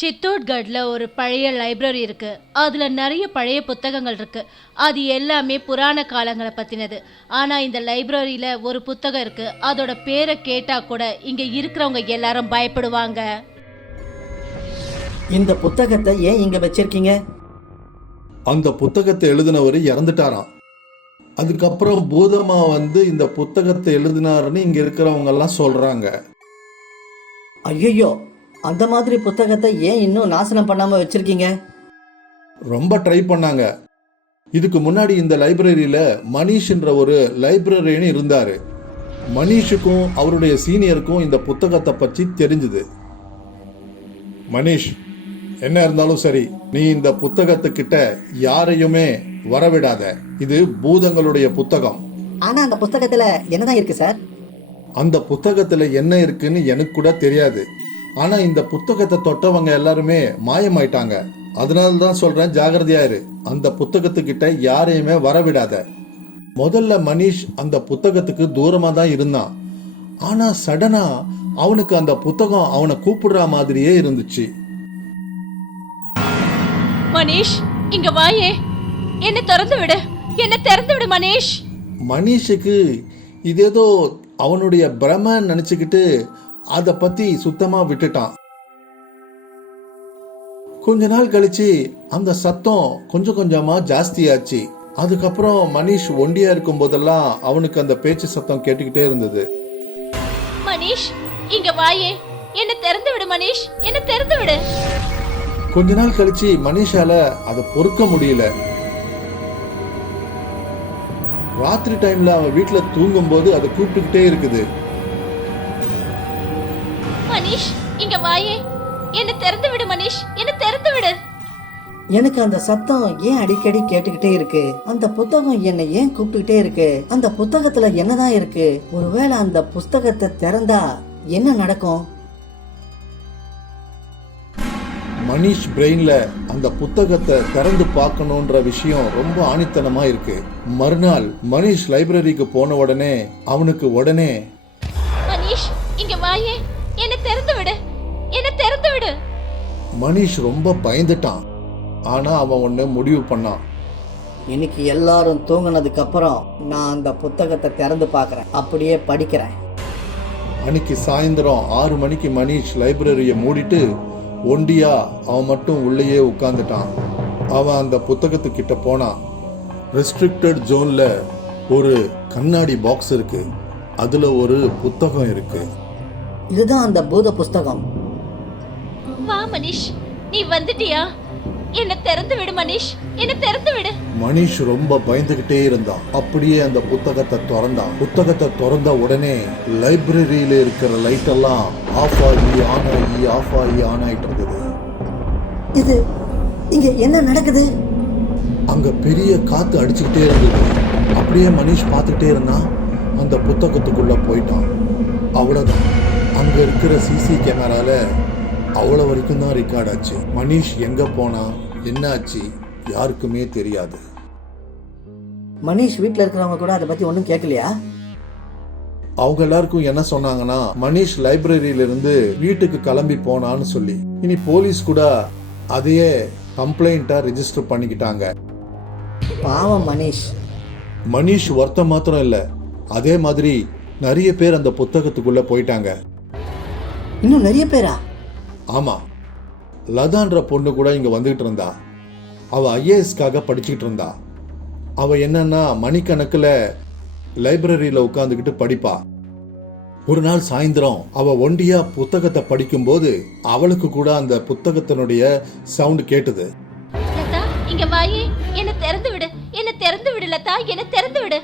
சித்தோட்கட்ல ஒரு பழைய லைப்ரரி இருக்கு. அதுல நிறைய பழைய புத்தகங்கள் இருக்கு. அது எல்லாமே புராண காலங்களை பத்தினது. ஆனா இந்த லைப்ரரியில ஒரு புத்தகம் இருக்கு. அதோட பேரை கேட்டா கூட இங்க இருக்கிறவங்க எல்லாரும் பயப்படுவாங்க. இந்த புத்தகத்தை ஏன் இங்க வச்சிருக்கீங்க? அந்த புத்தகத்தை எழுதினவர் இறந்துட்டாராம். அதுக்கப்புறம் பூதமா இந்த புத்தகத்தை எழுதினாருன்னு இங்க இருக்கிறவங்க எல்லாம் சொல்றாங்க. ஐயோ, அந்த மாதிரி புத்தகத்தை ஏன் இன்னும் நாசனம் பண்ணாம வச்சிருக்கீங்க? ரொம்ப ட்ரை பண்ணாங்க. இதுக்கு முன்னாடி இந்த லைப்ரரியில மனிஷ்ன்ற ஒரு லைப்ரரியன் இருந்தாரு. மனிஷுக்கும் அவருடைய சீனியருக்கும் இந்த புத்தகத்தை பற்றி தெரிஞ்சது. மனிஷ், என்ன இருந்தாலும் சரி, நீ இந்த புத்தகத்துக்கிட்ட யாரையுமே வரவிடாத. இது பூதங்களுடைய புத்தகம். ஆனா அந்த புத்தகத்துல என்னதான் இருக்கு சார்? அந்த புத்தகத்துல என்ன இருக்குன்னு எனக்கு கூட தெரியாது. ஆனா இந்த புத்தகத்தை தொட்டவங்க எல்லாருமே மாயமாயிட்டாங்க. அதனால தான் சொல்றேன், ஜாகிரதையா இரு. அந்த புத்தகத்துக்கிட்ட யாரையுமே வரவிடாத. முதல்ல மனிஷ் அந்த புத்தகத்துக்கு தூரமா தான் இருந்தான். ஆனா சடனா அவனுக்கு அந்த புத்தகம் அவனை கூப்பிடுற மாதிரியே இருந்துச்சு. மனிஷ், இங்க வாயே, என்ன திறந்து விடு, என்ன திறந்து விடு மனிஷ். மனிஷுக்கு இதேதோ அவனுடைய பிரமன் நினைச்சுக்கிட்டு அதை பத்தி சுத்தமா விட்டுட்டான். கொஞ்ச நாள் கழிச்சு அந்த சத்தம் கொஞ்சம் கொஞ்சமா ஜாஸ்தியாச்சு. அதுக்கப்புறம் மனிஷ் ஒண்டியா இருக்கும் போதெல்லாம் அவனுக்கு அந்த பேச்சு சத்தம் கேட்டுக்கிட்டே இருந்தது. மனிஷ், இங்க வாயே, என்ன திறந்து விடு மனிஷ், என்ன திறந்து விடு. கொஞ்ச நாள் கழிச்சு மனிஷால அதை பொறுக்க முடியல. ராத்திரி டைம்ல அவன் வீட்டுல தூங்கும் போது அதை கூப்பிட்டுக்கிட்டே இருக்குது. மனிஷ், இங்க வாயே, என்ன திறந்து விடு மனிஷ், என்ன திறந்து விடு. எனக்கு அந்த சத்தம் ஏன் அடிக்கடி கேட்டுக்கிட்டே இருக்கு? அந்த புத்தகம் என்னை ஏன் கூப்பிட்டுக்கிட்டே இருக்கு? அந்த புத்தகத்துல என்னதான் இருக்கு? ஒருவேளை அந்த புத்தகத்தை திறந்தா என்ன நடக்கும்? மனிஷ் பிரெயின்ல அந்த புத்தகத்தை திறந்து பார்க்கணுன்ற விஷயம் ரொம்ப ஆணித்தனமா இருக்கு. மறுநாள் மனிஷ் லைப்ரரிக்கு போன உடனே அவனுக்கு மனிஷ், இங்க வாயே, என்ன திறந்து விடு, என்ன திறந்து விடு. மனிஷ் ரொம்ப பயந்துட்டான். ஆனா அவன் ஒண்ணு முடிவு பண்ணான். இன்னைக்கு எல்லாரும் தூங்கினதுக்கு அப்புறம் நான் அந்த புத்தகத்தை திறந்து பார்க்கறேன், அப்படியே படிக்கிறேன். அன்னைக்கு சாயந்தரம் 6 மணிக்கு மனிஷ் லைப்ரரியை மூடிட்டு ஒண்டியா அவன் மட்டும் உள்ளேயே உட்கார்ந்துட்டான். அவன் அந்த புத்தகத்துக்கிட்ட போனான். ரெஸ்ட்ரிக்டட் ஜோன்ல ஒரு கண்ணாடி பாக்ஸ் இருக்கு. அதுல ஒரு புத்தகம் இருக்கு. இதுதான் அந்த பூத புஸ்தகம். வா மனிஷ், நீ வந்துட்டியா? என்ன திறந்து விடு மனிஷ், என்ன திறந்து விடு. மனிஷ் ரொம்ப பயந்துகிட்டே இருந்தான். அப்படியே அந்த புத்தகத்தை திறந்தான். புத்தகத்தை திறந்த உடனே லைப்ரரியில இருக்கிற லைட் எல்லாம் ஆஃப் ஆகி ஆன் ஆகி ஆஃப் ஆகி ஆன் ஆயிட்டு இருந்தது. இது இங்க என்ன நடக்குது? அங்க பெரிய காத்து அடிச்சுக்கிட்டே இருந்தது. அப்படியே மனிஷ் பார்த்துட்டே இருந்தான். அந்த புத்தகத்துக்குள்ள போயிட்டான். அவ்வளவுதான். அங்க இருக்கிற சிசி கேமரால அவ்வளவு வரைக்கும் தான் ரெக்கார்ட் ஆச்சு. மனிஷ் எங்க போனா, என்ன ஆச்சு, யாருக்குமே தெரியாது. மனிஷ் வீட்டுல இருக்கிறவங்க கூட அதை பத்தி ஒன்றும் கேட்கலையா? அவங்க எல்லாருக்கும் என்ன சொன்னாங்கன்னா, மனிஷ் லைப்ரரியில இருந்து வீட்டுக்கு கிளம்பி போனான்னு சொல்லி. இனி போலீஸ் கூட அதையே கம்ப்ளைண்டா ரெஜிஸ்டர் பண்ணிக்கிட்டாங்க. பாவம் மனிஷ். மனிஷ் ஒருத்தன் மாத்திரம் இல்ல, அதே மாதிரி நிறைய பேர் அந்த புத்தகத்துக்குள்ள போயிட்டாங்க. இன்னும் நிறைய பேரா? ஆமா, லதான்ற பொண்ணு கூட இங்க வந்துகிட்டு இருந்தா. அவ ஐஏஎஸ்காக படிச்சுக்கிட்டு இருந்தா. அவ என்னன்னா மணிக்கணக்கில் லைப்ரரியில உட்காந்துக்கிட்டு படிப்பா. ஒரு நாள் சாயந்தரம் அவ ஒண்டியா புத்தகத்தை படிக்கும்போது அவளுக்கு கூட அந்த புத்தகத்தினுடைய சவுண்ட் கேட்டது. லதா, இங்க வாயே, என்ன திறந்து விடு, என்ன திறந்து விடு லதா, என்ன திறந்து விடு.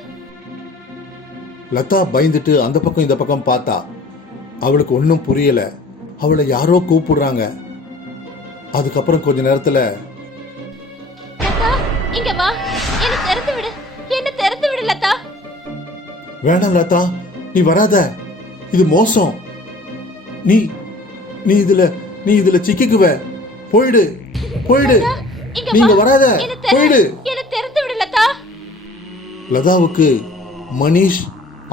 லதா பயந்துட்டு அந்த பக்கம் இந்த பக்கம் பார்த்தா. அவளுக்கு ஒன்றும் புரியல. அவளை யாரோ கூப்பிடுறாங்க. அதுக்கப்புறம் கொஞ்ச நேரத்துல, லதா, இங்க வா, என்ன திறந்து விடு, என்ன திறந்து விடு லதா. வேணாம் லதா, நீ வராத, இது மோசம். நீ நீ இதுல சிக்கிக்குவ. போயிடு போயிடு, நீங்க வராத, போயிடு. என்ன திறந்து விடு லதா. லதாவுக்கு மனிஷ்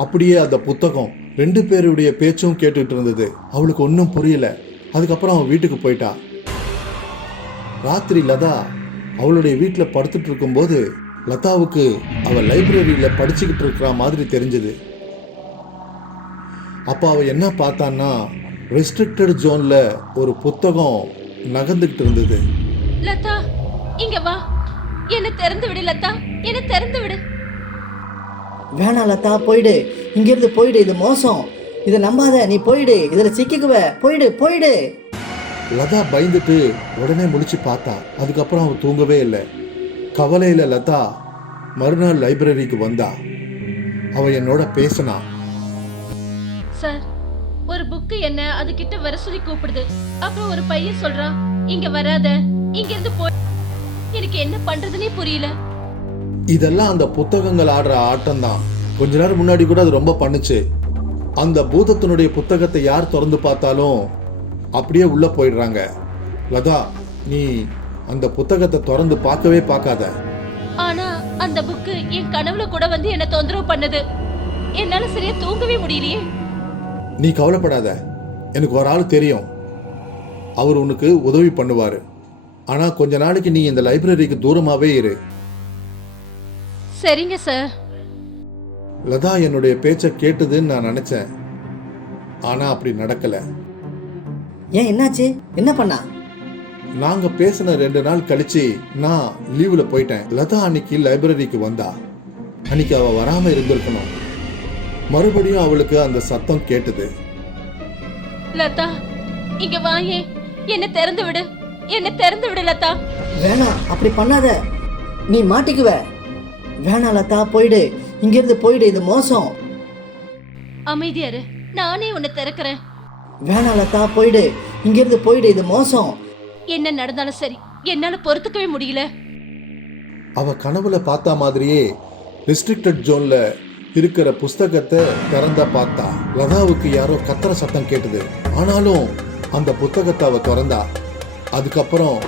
அப்படியே அந்த புத்தகம் 2 பேருடைய பேச்சும் கேட்டுட்டு இருந்தது. அவளுக்கு ஒன்றும் புரியல. அதுக்கப்புறம் அவன் வீட்டுக்கு போயிட்டா. ராத்திரி லதா அவளுடைய வீட்டில் படுத்துட்டு இருக்கும்போது லதாவுக்கு அவள் லைப்ரரியில் படிச்சுக்கிட்டு இருக்கிற மாதிரி தெரிஞ்சது. அப்போ அவள் என்ன பார்த்தான்னா, ரெஸ்ட்ரிக்டட் ஜோனில் ஒரு புத்தகம் நகர்ந்துக்கிட்டு இருந்தது. லதா இங்க வா, என்ன திறந்து விடு லதா, என்ன திறந்து விடு. வேணாம் லதா, போயிடு, இங்கிருந்து போயிடு, இது மோசம், இதை நம்பாத, நீ போயிடு, இதுல சிக்கிக்குவ, போயிடு போயிடு. லதா பயந்துட்டு உடனே முழிச்சு பார்த்தா. அதுக்கப்புறம் அவன் தூங்கவே இல்லை. கவலையில் லதா மறுநாள் லைப்ரரிக்கு வந்தா. அவ என்னோட பேசினா. சார், ஒரு புக்கு என்ன அது கிட்ட வர சொல்லி கூப்பிடுது. அப்புறம் ஒரு பையன் சொல்றான், இங்க வராத, இங்க இருந்து போ. எனக்கு என்ன பண்றதுன்னே புரியல. இதெல்லாம் அந்த புத்தகங்கள் ஆடுற ஆட்டம் தான். கொஞ்ச நேரம் முன்னாடி கூட அது ரொம்ப பண்ணுச்சு. அந்த பூதத்தினுடைய புத்தகத்தை யார் திறந்து பார்த்தாலும் அப்படியே உள்ள போயிடுறாங்க. லதா, நீ அந்த புத்தகத்தை திறந்து பார்க்கவே பார்க்காத. ஆனா அந்த புக்கு என் கனவுல கூட வந்து என்ன தொந்தரவு பண்ணுது. என்னால சரியா தூங்கவே முடியலையே. நீ கவலைப்படாத, எனக்கு ஒரு ஆள் தெரியும், அவர் உனக்கு உதவி பண்ணுவாரு. ஆனா கொஞ்ச நாளைக்கு நீ இந்த லைப்ரரிக்கு தூரமாவே இரு. சரிங்க சார். லதா என்னுடைய பேச்சை கேட்டதுன்னு நான் நினைச்சேன். ஆனா அப்படி நடக்கல. ஏன், என்னாச்சு, என்ன பண்ணா? நாங்க பேசின 2 நாள் கழிச்சு நான் லீவுல போயிட்டேன். லதா அன்னைக்கு லைப்ரரிக்கு வந்தா. அன்னைக்கு அவ வராம இருந்திருக்கணும். மறுபடியும் அவளுக்கு அந்த சத்தம் கேட்டது. லதா இங்க வாயே, என்ன திறந்து விடு, என்ன திறந்து விடு லதா. வேணாம், அப்படி பண்ணாத, நீ மாட்டிக்குவ. வேணாம் லதா, போயிடு, இங்கிருந்து போயிடு, இது மோசம். அமைதியாரு, நானே உன்னை திறக்கிறேன். வேணாம் லதா, போயிடு, இங்கிருந்து போயிடு, இது மோசம். என்ன நடந்தாலும் சரி, என்னால பொறுத்துக்கவே முடியல. அவ கனவுல பார்த்தா மாதிரியே ரெஸ்ட்ரிக்டட் ஜோன்ல இருக்கிற புஸ்தகத்தை திறந்தா பார்த்தா. லதாவுக்கு யாரோ கத்துற சத்தம் கேட்டது. ஆனாலும் அந்த புத்தகத்தை அவ திறந்தா. அதுக்கப்புறம்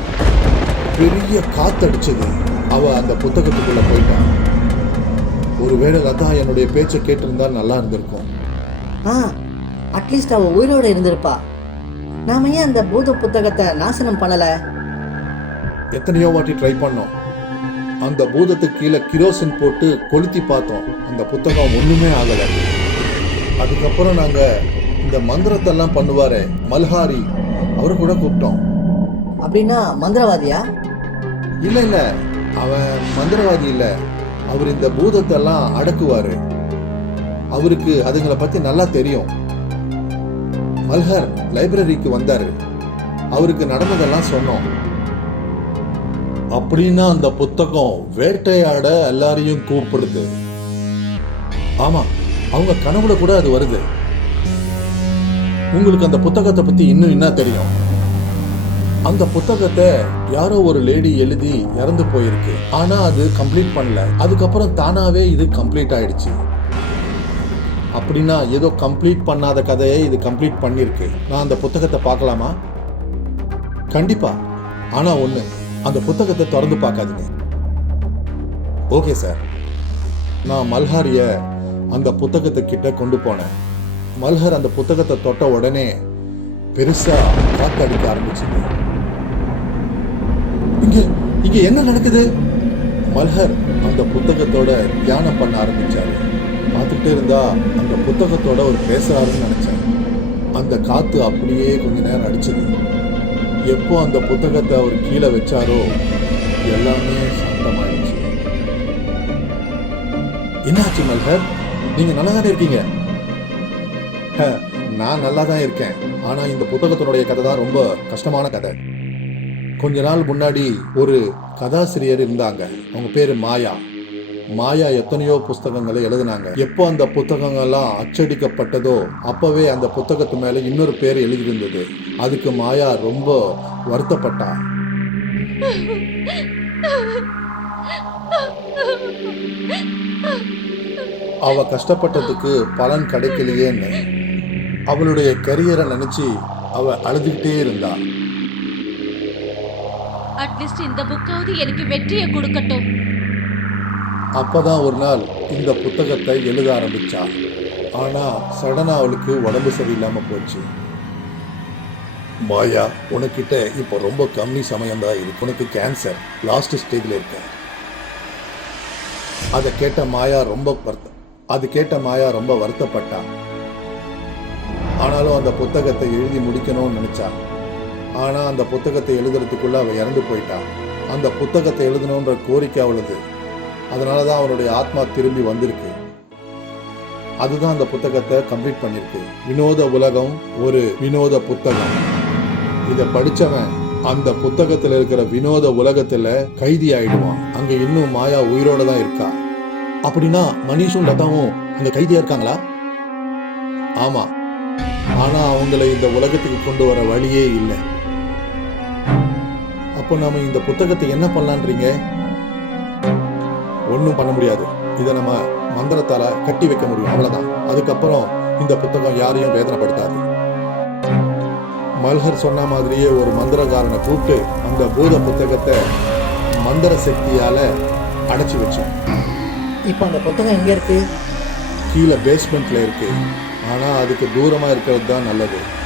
பெரிய காத்தடிச்சது. அவ அந்த புத்தகத்துக்குள்ள போயிட்டா. ஒருவேளை லதா என்னுடைய பேச்சை கேட்டிருந்தா நல்லா இருந்திருக்கும். அட்லீஸ்ட் அவ உயிரோட இருந்திருப்பா. நாம ஏன் அந்த பூத புத்தகத்தை நாசனம் பண்ணல? எத்தனையோ வாட்டி ட்ரை பண்ணோம். அந்த பூதத்துக்கு கீழே கிரோசின் போட்டு கொளுத்தி பார்த்தோம். அந்த புத்தகம் ஒண்ணுமே ஆகல. அதுக்கப்புறம் நாங்க இந்த மந்திரத்தெல்லாம் பண்ணுவாரே மல்ஹாரி, அவரு கூட கூப்பிட்டோம். அப்படின்னா மந்திரவாதியா? இல்ல, அவன் மந்திரவாதி இல்ல. அவர் இந்த பூதத்தெல்லாம் அடக்குவாரு. அவருக்கு அதுங்களை பத்தி நல்லா தெரியும். மல்ஹர் லைப்ரரிக்கு வந்தாரு. அவருக்கு நடந்ததெல்லாம் சொன்னோம். அப்படின்னா அந்த புத்தகம் வேட்டையாட எல்லாரையும் கூப்பிடுது. ஆமா, அவங்க கனவுல கூட அது வருது. உங்களுக்கு அந்த புத்தகத்தை பத்தி இன்னும் என்ன தெரியும்? அந்த புத்தகத்தை யாரோ ஒரு லேடி எழுதி இறந்து போயிருக்கு. ஆனா அது கம்ப்ளீட் பண்ணல. அதுக்கப்புறம் தானாவே இது கம்ப்ளீட் ஆயிடுச்சு. அப்படின்னா ஏதோ கம்ப்ளீட் பண்ணாத கதையை இது கம்ப்ளீட் பண்ணிருக்கு. நான் அந்த புத்தகத்தை பார்க்கலாமா? கண்டிப்பா. ஆனா ஒண்ணு, அந்த புத்தகத்தை திறந்து பார்க்காதீங்க. Okay sir. நான் மல்ஹாரிய அந்த புத்தகத்தை கிட்ட கொண்டு போனேன். மல்ஹர் அந்த புத்தகத்தை தொட்ட உடனே பெருசா காத்து அடிக்க ஆரம்பிச்சுது. இங்க என்ன நடக்குது? மல்ஹர் அந்த புத்தகத்தோட தியானம் பண்ண ஆரம்பிச்சாரு. பார்த்துட்டே இருந்தா அந்த புத்தகத்தோட ஒரு பேசுறாருன்னு நினைச்சேன். அந்த காத்து அப்படியே கொஞ்ச நேரம் அடிச்சது. எப்போ அந்த புத்தகத்தை அவர் கீழே வச்சாரோ எல்லாமே சாந்தமாயிடுச்சு. என்னாச்சு மல்ஹர்? நீங்க நல்லா தானே இருக்கீங்க? நான் நல்லா தான் இருக்கேன். ஆனா இந்த புத்தகத்தினுடைய கதை தான் ரொம்ப கஷ்டமான கதை. கொஞ்ச நாள் முன்னாடி ஒரு கதாசிரியர் இருந்தாங்க. அவங்க பேரு மாயா. மாயா எத்தனையோ புத்தகங்களை எழுதினாங்க. எப்போ அந்த புத்தகங்கள்லாம் அச்சடிக்கப்பட்டதோ அப்பவே அந்த புத்தகத்து மேல இன்னொரு பேர் எழுதியிருந்தது. அதுக்கு மாயா ரொம்ப வருத்தப்பட்டா. அவ கஷ்டப்பட்டதுக்கு பலன் கிடைக்கலையேன்னு அவளுடைய கரியரை நினைச்சு அவ அழுதுகிட்டே இருந்தா. அட்லீஸ்ட் இந்த புக்காவது எனக்கு வெற்றியை கொடுக்கட்டும். அப்பதான் ஒரு நாள் இந்த புத்தகத்தை எழுத ஆரம்பிச்சா. ஆனா சடனா அவளுக்கு உடம்பு சரியில்லாம போச்சு. மாயா, உனக்கிட்ட இப்போ ரொம்ப கம்மி சமயம்தான் இருக்கு. உனக்கு கேன்சர் லாஸ்ட் ஸ்டேஜில் இருக்க. அதை கேட்ட மாயா ரொம்ப வருத்தப்பட்டா. ஆனாலும் அந்த புத்தகத்தை எழுதி முடிக்கணும்னு நினைச்சா. ஆனா அந்த புத்தகத்தை எழுதுறதுக்குள்ள அவ இறந்து போயிட்டா. அந்த புத்தகத்தை எழுதணுன்ற கோரிக்கை அவளுது. அதனாலதான் அவனுடைய ஆத்மா திரும்பி வந்திருக்கு. அதுதான் அந்த புத்தகத்தை கம்ப்ளீட் பண்ணிருக்கு. வினோத உலகம் ஒரு வினோத புத்தகம். இதை படிச்சவன் அந்த புத்தகத்துல இருக்கிற வினோத உலகத்துல கைதி ஆயிடுவான். அங்க இன்னும் மாயா உயிரோட தான் இருக்கா. அப்படின்னா மனிஷும் லதாவும் அங்க கைதியா இருக்காங்களா? ஆமா. ஆனா அவங்களை இந்த உலகத்துக்கு கொண்டு வர வழியே இல்லை. அப்போ நாம இந்த புத்தகத்தை என்ன பண்ணலான்றீங்க? ஒன்றும் பண்ண முடியாது. இதை நம்ம மந்திரத்தால கட்டி வைக்க முடியும், அவ்வளவுதான். அதுக்கப்புறம் இந்த புத்தகம் யாரையும் வேதனைப்படுத்தாது. மல்ஹர் சொன்ன மாதிரியே ஒரு மந்திரகாரனை கூப்பிட்டு அந்த பூத புத்தகத்தை மந்திர சக்தியால அடைச்சி வச்சோம். இப்போ அந்த புத்தகம் எங்க இருக்கு? கீழே பேஸ்மெண்ட்ல இருக்கு. ஆனா அதுக்கு தூரமா இருக்கிறது தான் நல்லது.